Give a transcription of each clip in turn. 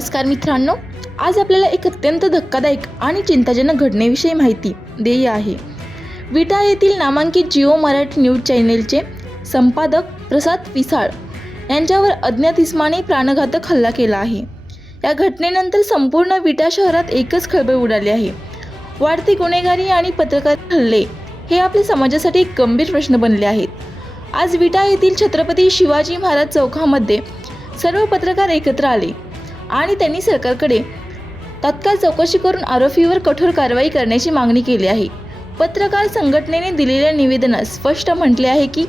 नमस्कार मित्रांनो. आज आपल्याला एक अत्यंत धक्कादायक आणि चिंताजनक घटनेविषयी माहिती देय आहे. विटा येथील नामांकित जिओ मराठी न्यूज चॅनेलचे संपादक प्रसाद विसाळ यांच्यावर अज्ञात इस्माने प्राणघातक हल्ला केला आहे. या घटनेनंतर संपूर्ण विटा शहरात एकच खळबळ उडाली आहे. वाढती गुन्हेगारी आणि पत्रकार हल्ले हे आपल्या समाजासाठी एक गंभीर प्रश्न बनले आहेत. आज विटा येथील छत्रपती शिवाजी महाराज चौकामध्ये सर्व पत्रकार एकत्र आले. आणि त्यांनी सरकारकडे तत्काळ चौकशी करून आरोपीवर कठोर कारवाई करण्याची मागणी केली आहे. पत्रकार संघटनेने दिलेल्या निवेदनात स्पष्ट म्हटले आहे की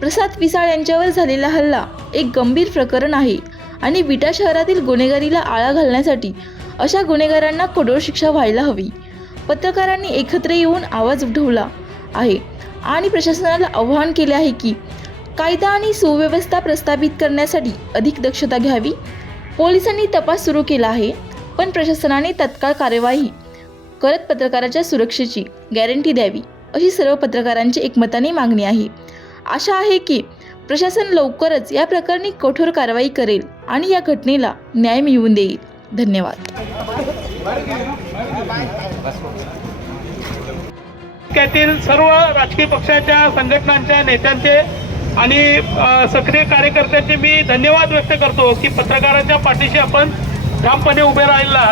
प्रसाद विसाळ यांच्यावर झालेला हल्ला एक गंभीर प्रकरण आहे आणि विटा शहरातील गुन्हेगारीला आळा घालण्यासाठी अशा गुन्हेगारांना कठोर शिक्षा व्हायला हवी. पत्रकारांनी एकत्र येऊन आवाज उठवला आहे आणि प्रशासनाला आवाहन केले आहे की कायदा आणि सुव्यवस्था प्रस्थापित करण्यासाठी अधिक दक्षता घ्यावी. पोलिसांनी तपास सुरू केला आहे पण प्रशासनाने तत्काळ कार्यवाही करत पत्रकाराच्या सुरक्षेची गॅरंटी द्यावी अशी सर्व पत्रकारांची एकमताने मागणी आहे. आशा आहे की प्रशासन लवकरच या प्रकरणी कठोर कारवाई करेल आणि या घटनेला न्याय मिळवून देईल. धन्यवाद. सर्व राजकीय पक्षाच्या संघटनांच्या नेत्यांचे आणि सक्रिय कार्यकर्त्यांचे मी धन्यवाद व्यक्त करतो की पत्रकारांच्या पाठीशी आपण ठामपणे उभे राहिला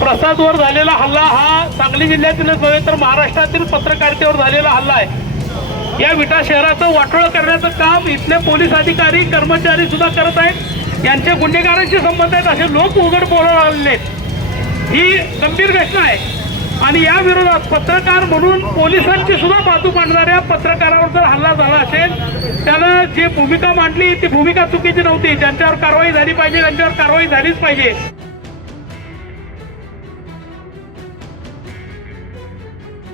प्रसादवर झालेला हल्ला हा सांगली जिल्ह्यातीलच नव्हे तर महाराष्ट्रातील पत्रकारितेवर झालेला हल्ला आहे. या विटा शहराचं वाटोळं करण्याचं काम इथले पोलीस अधिकारी कर्मचारी सुद्धा करत आहेत. यांचे गुन्हेगारांशी संबंध आहेत असे लोक उघड बोलायला आहेत. ही गंभीर घटना आहे. आणि या विरोधात पत्रकार म्हणून पोलिसांची सुद्धा बाजू मांडणाऱ्या पत्रकारावर जर हल्ला झाला असेल त्यानं जी भूमिका मांडली ती भूमिका चुकीची नव्हती. ज्यांच्यावर कारवाई झाली पाहिजे त्यांच्यावर कारवाई झालीच पाहिजे.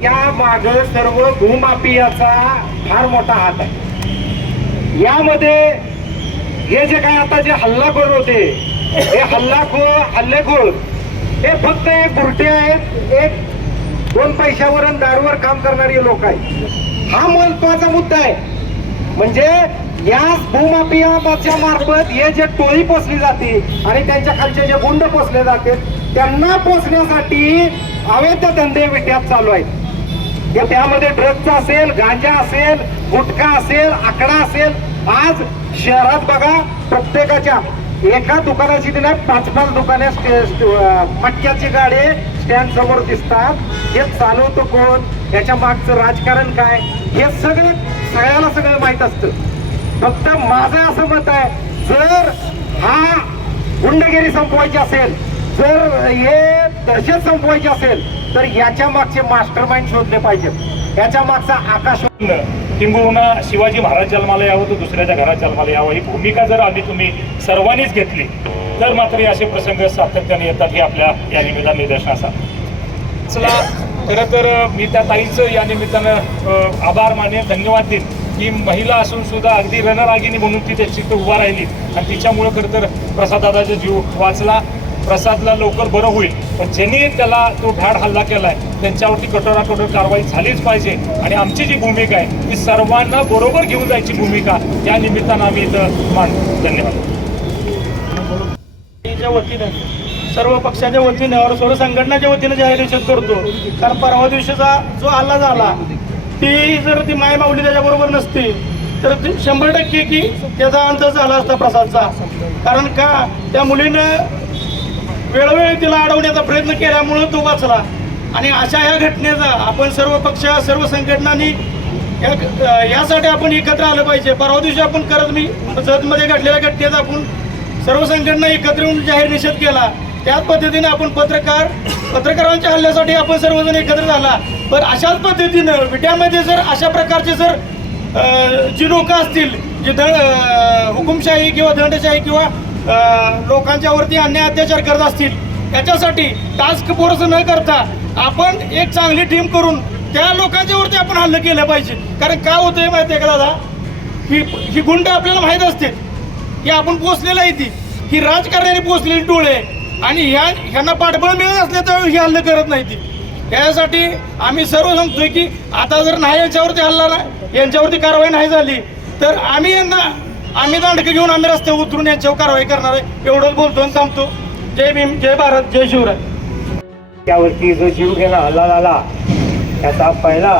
या माग सर्व भूमाफियाचा फार मोठा हात आहे. यामध्ये हे जे काय आता जे हल्लाखोर होते हे हल्लाखोर हल्लेखोर हे फक्त एक गुरटे आहेत एक दोन पैशावर आणि दारूवर काम करणारे लोक आहेत. हा महत्त्वाचा मुद्दा आहे. म्हणजे या भूमाफियाच्या मार्फत हे जे टोळी पोचली जाते आणि त्यांच्या खालचे जे गुंड पोचले जाते त्यांना पोचण्यासाठी अवैध धंदे विट्यात चालू आहेत. त्यामध्ये ड्रगचा असेल गांजा असेल गुटखा असेल आकडा असेल आज शहरात बघा प्रत्येकाच्या एका दुकानाची नाही पाच पाच दुकाने मटक्याची गाडी स्टँड समोर दिसतात. हे चालवतो कोण? याच्या मागचं राजकारण काय? हे सगळं सगळ्याला सगळं माहीत असतं. फक्त माझं असं मत आहे जर हा गुंडगिरी संपवायची असेल जर हे दहशत संपवायची असेल तर याच्या मागचे मास्टर माइंड शोधले पाहिजेत. याच्या मागचा आकाश किंबहुना शिवाजी महाराज जन्माला यावं तर दुसऱ्याच्या घरात जन्माला यावं. ही भूमिका जर आम्ही तुम्ही सर्वांनीच घेतली तर मात्र असे प्रसंग सातत्याने येतात हे आपल्या या निमित्तानं निदर्शनास आलं. चला खरं तर मी त्या ताईचं या निमित्तानं आभार माने धन्यवाद देईन की महिला असून सुद्धा अगदी रणरागिनी म्हणून ती त्याची तिथं उभा राहिली. आणि तिच्यामुळं खरं तर प्रसादाचा जीव वाचला. प्रसादला लवकर बरं होईल. पण ज्यांनी त्याला तो ढाड हल्ला केला आहे त्यांच्यावरती कठोरा कठोर कारवाई झालीच पाहिजे. आणि आमची जी भूमिका आहे ती सर्वांना बरोबर घेऊन जायची भूमिका या निमित्तानं आम्ही इथं मांडतो. धन्यवाद. पक्षाच्या वतीनं सर्व पक्षाच्या वतीनं और सर्व संघटनाच्या वतीनं जाहीर निषेध करतो. कारण परवा दिवशीचा जो हल्ला झाला ती जर ती माय माऊली त्याच्याबरोबर नसती तर ती शंभर टक्के की त्याचा अंत झाला असता प्रसादचा. कारण का त्या मुलीनं वेळोवेळी तिला अडवण्याचा प्रयत्न केल्यामुळं तो वाचला. आणि अशा ह्या घटनेचा आपण सर्व पक्ष सर्व संघटनांनी या यासाठी आपण एकत्र आलं पाहिजे. परवा दिवशी आपण करत मी जतमध्ये घडलेल्या घटनेचा आपण सर्व संघटना एकत्र येऊन जाहीर निषेध केला. त्याच पद्धतीने आपण पत्रकार पत्रकारांच्या हल्ल्यासाठी आपण सर्वजण एकत्र झाला. पण अशाच पद्धतीनं विट्यामध्ये जर अशा प्रकारचे जर जी लोकं असतील जे द हुकुमशाही किंवा दंडशाही किंवा लोकांच्यावरती अन्याय अत्याचार करत असतील त्याच्यासाठी टास्क फोर्स न करता आपण एक चांगली टीम करून त्या लोकांच्यावरती आपण हल्ला केलं पाहिजे कारण काय होतंय माहिती आहे का दादा? ही ही गुंड आपल्याला माहीत असते. की आपण पोचलेलं आहे ती ही राजकारण्याने पोचलेली डोळे आणि ह्या ह्यांना पाठबळ मिळत असले तर ही हल्ले करत नाही ती त्यासाठी आम्ही सर्व सांगतोय की आता जर नाही यांच्यावरती हल्ला नाही यांच्यावरती कारवाई नाही झाली तर आम्ही यांना आम्ही दांडकं घेऊन आम्ही रस्त्यावर उतरून यांच्यावर कारवाई करणार आहे. एवढंच बोलतो आणि थांबतो. जय भीम जय भारत जय शिवराय. त्यावरती जो जीव हल्ला झाला त्याचा पहिला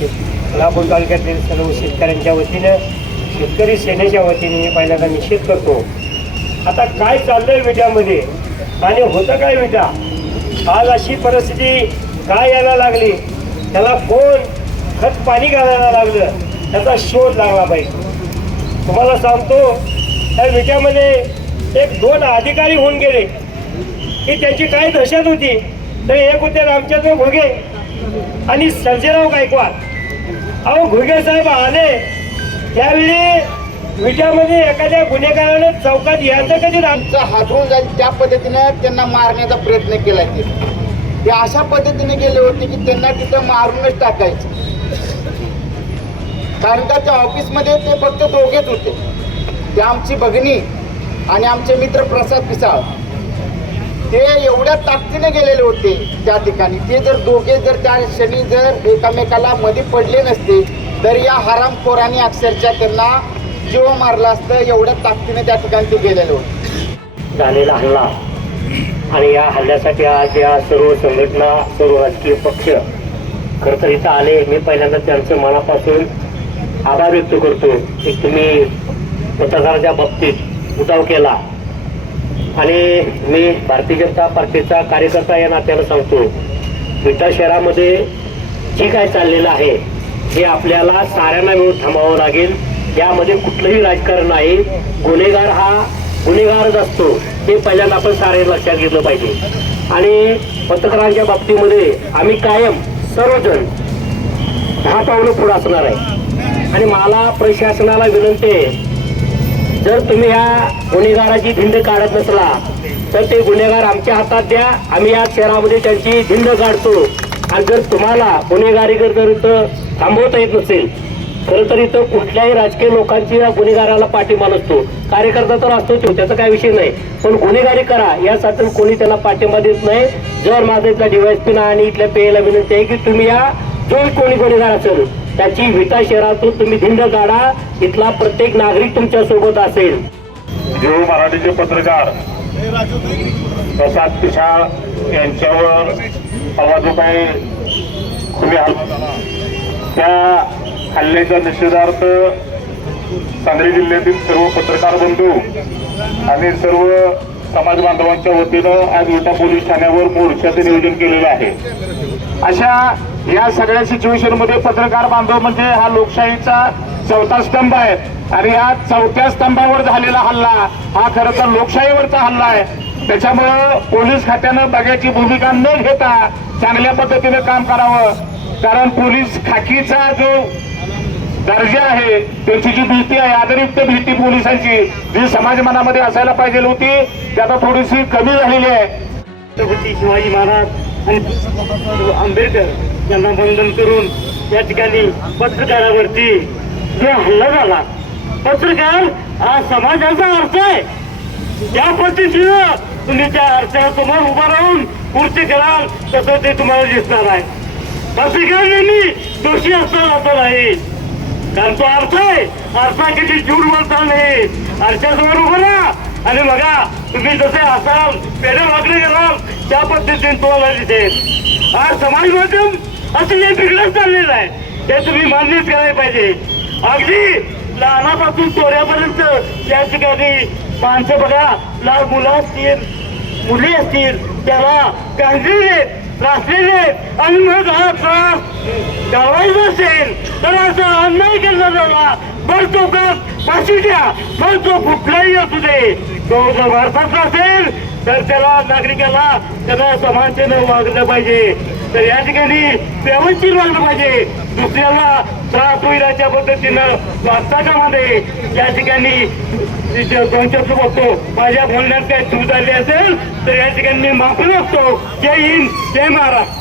कोल्हापूर तालुक्यातील सर्व शेतकऱ्यांच्या वतीनं शेतकरी सेनेच्या वतीने मी पहिल्यांदा निषेध करतो. आता काय चाललंय विट्यामध्ये आणि होतं काय विटा आज अशी परिस्थिती काय यायला लागली? त्याला कोण खत पाणी घालायला लागलं? त्याचा शोध लागला पाहिजे. तुम्हाला सांगतो त्या विट्यामध्ये एक दोन अधिकारी होऊन गेले. की त्यांची काय दहशत होती. तर एक होते रामचंद्र घुगे आणि सर्जेराव गायकवाड. अहो घुगे साहेब आले. त्यावेळी विट्यामध्ये एखाद्या गुन्हेगारानं चौकात यायचं कधी आमचं आमचा हातवून जाईल त्या पद्धतीनं त्यांना मारण्याचा प्रयत्न केला ते. ते अशा पद्धतीने गेले होते की त्यांना तिथं मारूनच टाकायचं. कारण का त्या ऑफिसमध्ये ते फक्त दोघेच होते. ते आमची भगिनी आणि आमचे मित्र प्रसाद पिसाळ. ते एवढ्या ताकदीने गेलेले होते त्या ठिकाणी. ते जर दोघे जर त्या क्षणी जर एकामेकाला मध्ये पडले नसते तर या हरामखोरांनी अक्षरशः त्यांना जीव मारला असतं एवढ्या ताकदीने त्या ठिकाणी ते गेलेले होते. झालेला हल्ला. आणि या हल्ल्यासाठी आज या सर्व संघटना सर्व राजकीय पक्ष खरं तर इथं आले. मी पहिल्यांदा त्यांचं मनापासून आभार व्यक्त करतो की तुम्ही पत्रकाराच्या बाबतीत उठाव केला. आणि मी भारतीय जनता पार्टीचा कार्यकर्ता या नात्यानं सांगतो विटा शहरामध्ये जे काय चाललेलं आहे हे आपल्याला साऱ्यांना मिळून थांबावं लागेल. यामध्ये कुठलंही राजकारण नाही. गुन्हेगार हा गुन्हेगारच असतो. हे पहिल्यांदा आपण सारे लक्षात घेतलं पाहिजे. आणि पत्रकारांच्या बाबतीमध्ये आम्ही कायम सर्वजण दहा पावलं पुढं असणार आहे. आणि मला प्रशासनाला विनंती आहे जर तुम्ही ह्या गुन्हेगाराची धिंड काढत नसला तर ते गुन्हेगार आमच्या हातात द्या. आम्ही या शहरामध्ये त्यांची धिंड काढतो. आणि जर तुम्हाला गुन्हेगारी जर थांबवता येत नसेल. खरं तर इथं कुठल्याही राजकीय लोकांची या गुन्हेगाराला पाठिंबा नसतो. कार्यकर्ता तर असतो तो त्याचा काय विषय नाही. पण गुन्हेगारी करा यासाठी कोणी त्याला पाठिंबा देत नाही. जर माझा इथला डीवायसपीना आणि इथल्या पेयला विनंती आहे की तुम्ही या जो कोणी गुन्हेगार असेल त्याची विटा शहरातून तुम्ही धिंड काढा. इथला प्रत्येक नागरिक तुमच्यासोबत असेल. जेव्हा मराठीचे पत्रकार प्रसाद पिशाळ यांच्यावर हवा काही खुले हल्ला त्या हल्ल्याच्या निषेधार्थ सांगली जिल्ह्यातील सर्व पत्रकार बंधू आणि सर्व समाज बांधवांच्या वतीनं आज विटा पोलीस ठाण्यावर मोर्चाचं नियोजन केलेलं आहे. अशा या सगळ्या सिच्युएशनमध्ये पत्रकार बांधव म्हणजे हा लोकशाहीचा चौथा स्तंभ आहे. आणि या चौथ्या स्तंभावर झालेला हल्ला हा खरं तर लोकशाहीवरचा हल्ला आहे. त्याच्यामुळं पोलीस खात्यानं बघायची भूमिका न घेता चांगल्या पद्धतीने काम करावं. कारण पोलीस खाकीचा जो दर्जा आहे त्यांची जी भीती आहे आदरयुक्त भीती पोलिसांची जी समाज मनामध्ये असायला पाहिजे होती ती आता थोडीशी कमी झालेली आहे. छत्रपती शिवाजी महाराज आणि आंबेडकर यांना वंदन करून या ठिकाणी पत्रकारावरती जो हल्ला झाला पत्रकार हा समाजाचा अर्थ आहे. त्या पद्धतीनं तुम्ही त्या अर्थासमोर उभा राहून कृती कराल तसं ते तुम्हाला दिसणार आहे. पत्रकार नेहमी दोषी असणार असं नाही कारण तो अर्थ आहे. अर्था किती झूट बोलता नाही अर्च्यासमोर उभं राहा. आणि बघा तुम्ही जसे असाल पेढे वागणे कराल त्या पद्धतीने तुम्हाला दिसेल. आज समाज माध्यम असं हे बिघडत चाललेलं आहे. ते तुम्ही मान्यच करायला पाहिजे. अगदी लहानापासून चोऱ्यापर्यंत त्या ठिकाणी माणसं बघा लहान मुलं असतील मुली असतील त्याला गांजलेले राष्ट्रीय आणि मग हा त्रास घालवायचा असेल तर असा अन्याय केला झाला तो का? फाशी द्या. मग तो कुठलाही असू दे. तो जर भारताचा असेल तर त्याला नागरिकाला त्याला समानतेनं वागलं पाहिजे. तर या ठिकाणी व्यवस्थित वागलं पाहिजे. दुसऱ्याला त्रास होईल अशा पद्धतीनं वागता मध्ये या ठिकाणी दोन शब्द बघतो माझ्या बोलण्यात काही चूक झाली असेल तर या ठिकाणी मी माफी असतो जय हिंद जय महाराष्ट्र.